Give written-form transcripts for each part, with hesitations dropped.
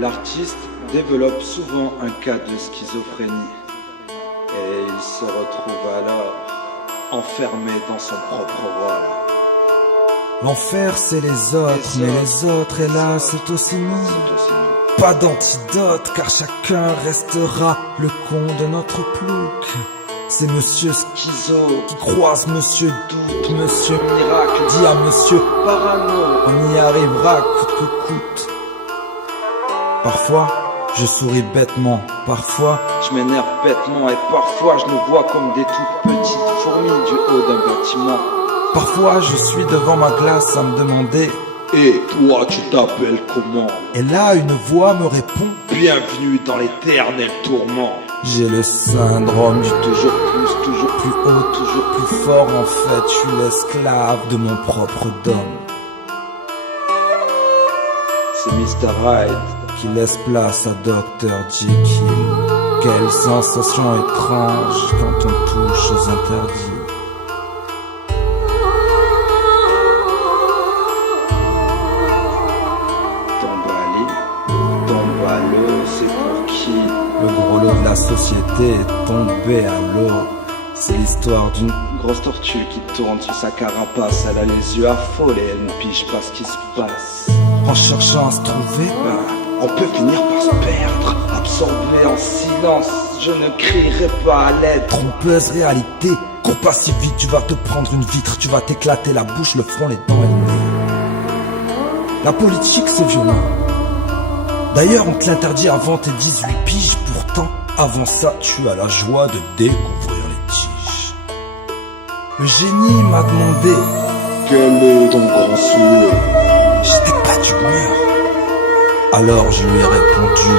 L'artiste développe souvent un cas de schizophrénie et il se retrouve alors enfermé dans son propre rôle. L'enfer c'est les autres, mais les autres, hélas, c'est aussi nous. Pas d'antidote, car chacun restera le con de notre plouc. C'est Monsieur Schizo qui croise Monsieur Doute, Monsieur Miracle dit à Monsieur Parano, on y arrivera coûte que coûte. Parfois, je souris bêtement, parfois Je m'énerve bêtement et parfois je nous vois comme des toutes petites fourmis du haut d'un bâtiment. parfois je suis devant ma glace à me demander. Et toi, tu t'appelles comment? Et là, une voix me répond. Bienvenue dans l'éternel tourment. J'ai le syndrome du Toujours plus haut, toujours plus fort. En fait, je suis l'esclave de mon propre dôme c'est Mr. Hyde. qui laisse place à Dr. Jekyll. Quelle sensation étrange quand on touche aux interdits. Tombale, c'est pour qui? Le gros lot de la société est tombé à l'eau. C'est l'histoire d'une Grosse tortue qui tourne sur sa carapace. Elle a les yeux affolés, elle ne pige pas ce qui se passe. en cherchant à se trouver. On peut finir par se perdre, absorbé en silence. Je ne crierai pas à l'aide. Trompeuse réalité, cours pas si vite, tu vas te prendre une vitre, tu vas t'éclater la bouche, le front, les dents et le nez. La politique c'est violent. D'ailleurs on te l'interdit avant tes 18 piges, pourtant avant ça tu as la joie de découvrir les tiges. Le génie m'a demandé, Quel est ton grand souhait? j'étais pas d'humeur. Alors je lui ai répondu,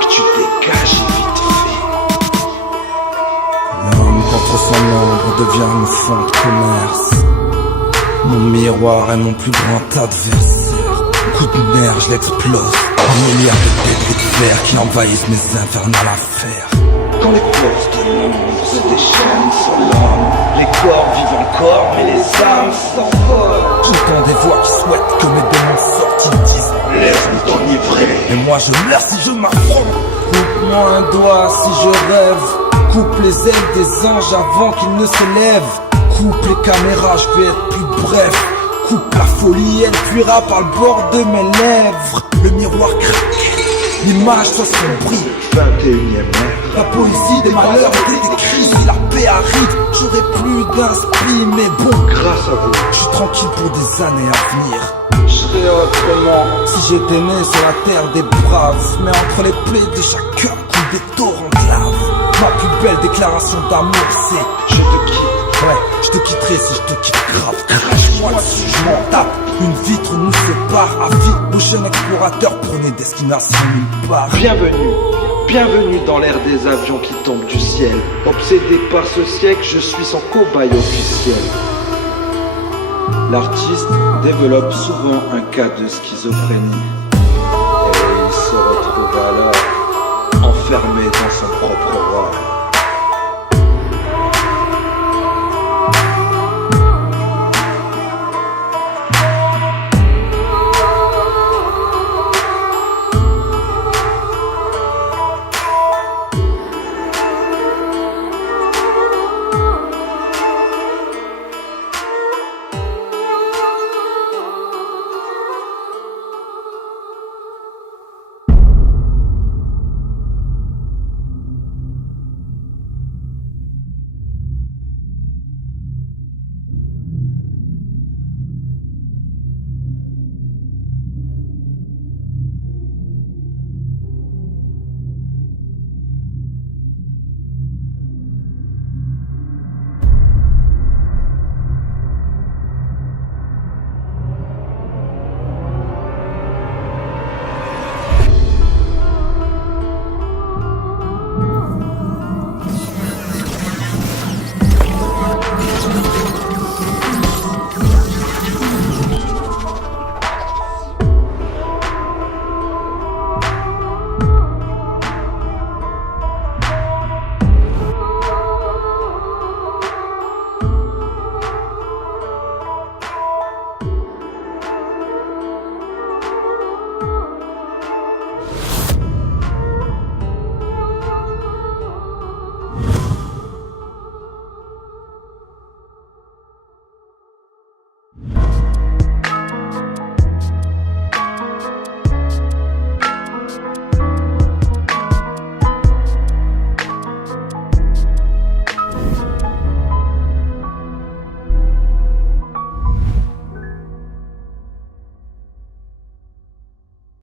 Que tu dégages vite fait. l'homme contre son ombre devient une fond de commerce. Mon miroir est mon plus grand adversaire. Coup de nerf, je l'explose. Un milliard de débris de verre qui envahissent mes infernales affaires. Quand les forces de l'ombre se déchaînent sur l'homme, les corps vivent encore, mais les âmes s'envolent. J'entends des voix qui souhaitent que mes démons sortent, ils disent Laisse-nous t'enivrer. et moi je meurs si je m'affronte. Coupe-moi un doigt si je rêve. Coupe les ailes des anges avant qu'ils ne se lèvent. Coupe les caméras, je vais être plus bref. Coupe la folie, elle fuira par le bord de mes lèvres. Le miroir craque, l'image s'assombrit. 21e ère. La poésie des malheurs était écrite. Si la paix arrive, j'aurai plus d'inspi. Mais bon, Grâce à vous, je suis tranquille pour des années à venir. je serai autrement. Si j'étais né sur la terre des braves, mais entre les plaies de chacun coulent des torrents de lave. Ma plus belle déclaration d'amour c'est Je te quitte. ouais, je te quitterai si je te quitte grave. Crache-moi dessus, je m'en tape. Une vitre nous sépare à vie. Aux jeunes explorateurs, prenez destination nulle part. Bienvenue dans l'ère des avions qui tombent du ciel. Obsédé par ce siècle, je suis son cobaye officiel. L'artiste développe souvent un cas de schizophrénie et il se retrouve alors enfermé dans son propre rôle.